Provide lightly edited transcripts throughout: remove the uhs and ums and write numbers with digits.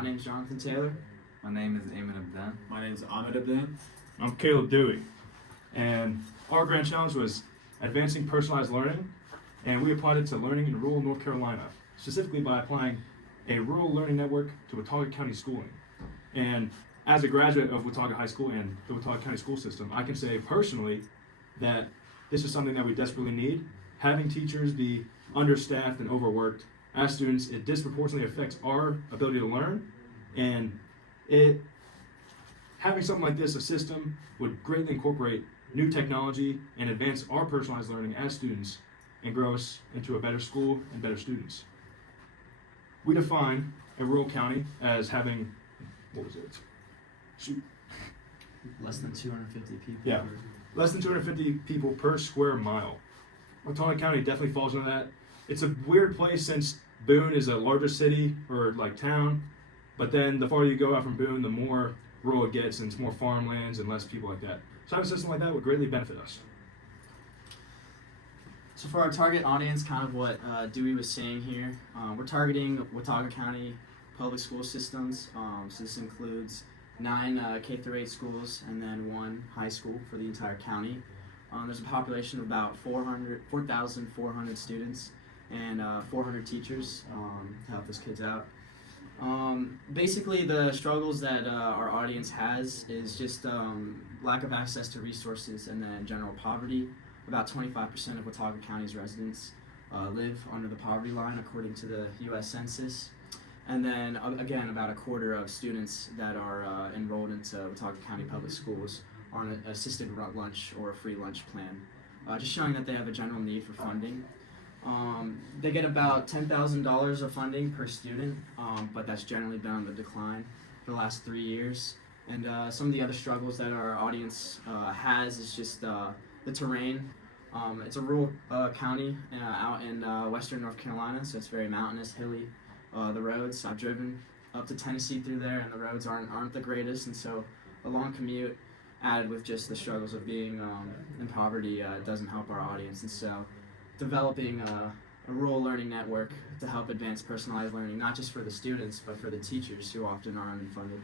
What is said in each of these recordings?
My name is Jonathan Taylor. My name is Eamon Abdan. My name is Ahmed Abdan. I'm Caleb Dewey, and our grand challenge was advancing personalized learning, and we applied it to learning in rural North Carolina, specifically by applying a rural learning network to Watauga County schooling. And as a graduate of Watauga High School and the Watauga County school system, I can say personally that this is something that we desperately need. Having teachers be understaffed and overworked as students, it disproportionately affects our ability to learn, and having something like this, a system, would greatly incorporate new technology and advance our personalized learning as students and grow us into a better school and better students. We define a rural county as having, Less than 250 people. Yeah. Less than 250 people per square mile. Watauga County definitely falls into that. It's a weird place since Boone is a larger city or like town, but then the farther you go out from Boone, the more rural it gets, and it's more farmlands and less people like that. So having a system like that would greatly benefit us. So for our target audience, kind of what Dewey was saying here, we're targeting Watauga County public school systems. So this includes 9 K-8 schools and then 1 high school for the entire county. There's a population of about 4,400 students and 400 teachers to help those kids out. Basically, the struggles that our audience has is just lack of access to resources and then general poverty. About 25% of Watauga County's residents live under the poverty line according to the U.S. Census. And then, again, about a quarter of students that are enrolled into Watauga County Public Schools are on an assisted lunch or a free lunch plan, just showing that they have a general need for funding. They get about $10,000 of funding per student, but that's generally been on the decline for the last 3 years. And some of the other struggles that our audience has is just the terrain. It's a rural county out in western North Carolina, so it's very mountainous, hilly. The roads, I've driven up to Tennessee through there, and the roads aren't the greatest, and so a long commute added with just the struggles of being in poverty doesn't help our audience. And so developing a rural learning network to help advance personalized learning, not just for the students, but for the teachers who often are underfunded,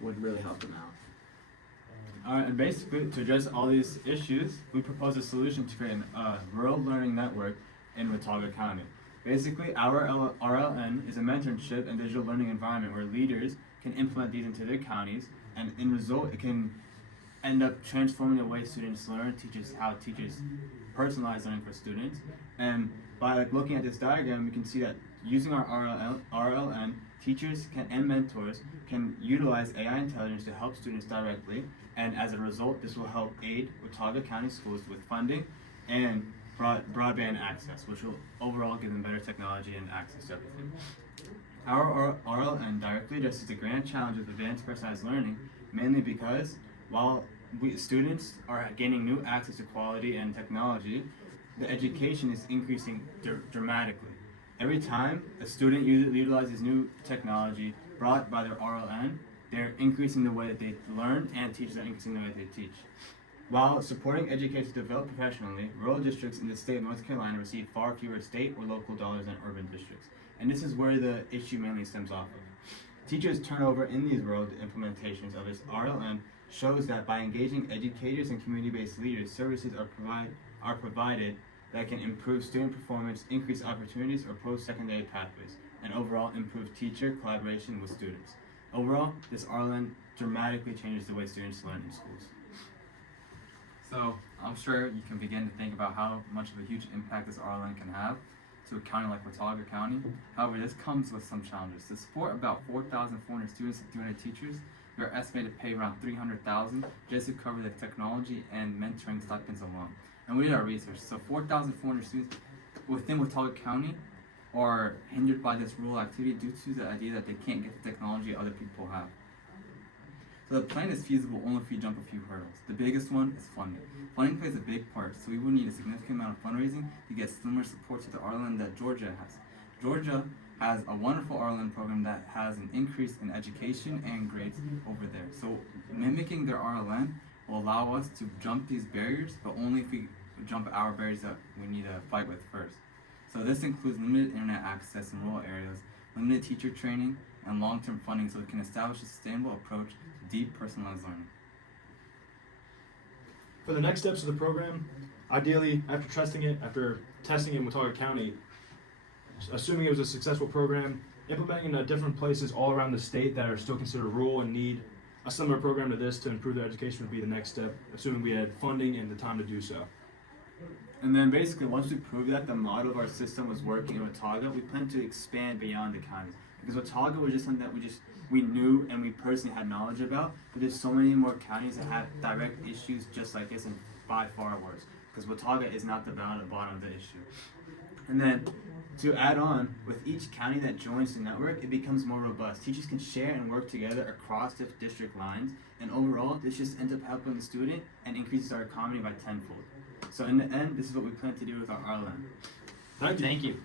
would really help them out. And basically, to address all these issues, we propose a solution to create a rural learning network in Watauga County. Basically, our RLN is a mentorship and digital learning environment where leaders can implement these into their counties, and in result, it can end up transforming the way students learn, teaches how teachers personalize learning for students. And by looking at this diagram, we can see that using our RLN, teachers and mentors can utilize AI intelligence to help students directly, and as a result, this will help aid Watauga County schools with funding and broadband access, which will overall give them better technology and access to everything. Our RLN directly addresses the grand challenge of advanced personalized learning, mainly because while students are gaining new access to quality and technology, the education is increasing dramatically. Every time a student utilizes new technology brought by their RLN, they're increasing the way that they learn, and teachers are increasing the way they teach. While supporting educators to develop professionally, rural districts in the state of North Carolina receive far fewer state or local dollars than urban districts. And this is where the issue mainly stems off of. Teachers' turnover in these rural implementations of this RLN shows that by engaging educators and community-based leaders, services are provided that can improve student performance, increase opportunities, or post-secondary pathways, and overall improve teacher collaboration with students. Overall, this RLN dramatically changes the way students learn in schools. So I'm sure you can begin to think about how much of a huge impact this RLN can have to a county like Watauga County. However, this comes with some challenges. To support about 4,400 students and 300 teachers, we are estimated to pay around $300,000 just to cover the technology and mentoring stipends alone. And we did our research. So 4,400 students within Watauga County are hindered by this rural activity due to the idea that they can't get the technology other people have. So the plan is feasible only if you jump a few hurdles. The biggest one is funding. Funding plays a big part, so we will need a significant amount of fundraising to get similar support to the RLN that Georgia has. Georgia has a wonderful RLN program that has an increase in education and grades over there. So mimicking their RLN will allow us to jump these barriers, but only if we jump our barriers that we need to fight with first. So this includes limited internet access in rural areas, limited teacher training, and long-term funding so we can establish a sustainable approach to deep personalized learning. For the next steps of the program, ideally, after testing it in Watauga County, assuming it was a successful program, implementing it in different places all around the state that are still considered rural and need a similar program to this to improve their education would be the next step, assuming we had funding and the time to do so. And then basically, once we proved that the model of our system was working in Watauga, we plan to expand beyond the counties. Because Watauga was just something that we knew and we personally had knowledge about, but there's so many more counties that have direct issues just like this and by far worse. Because Watauga is not the bottom of the issue. And then to add on, with each county that joins the network, it becomes more robust. Teachers can share and work together across the district lines, and overall, this just ends up helping the student and increases our economy by tenfold. So in the end, this is what we plan to do with our RLM. Thank you. Thank you.